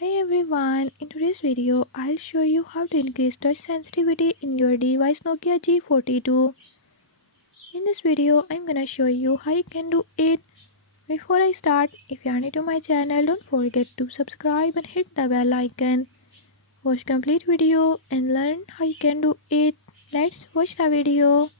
Hi everyone, in today's video I'll show you how to increase touch sensitivity in your device Nokia G42. In this video I'm gonna show you how you can do it. Before I start, if you are new to my channel, don't forget to subscribe and hit the bell icon. Watch complete video and learn how you can do it. Let's watch the video.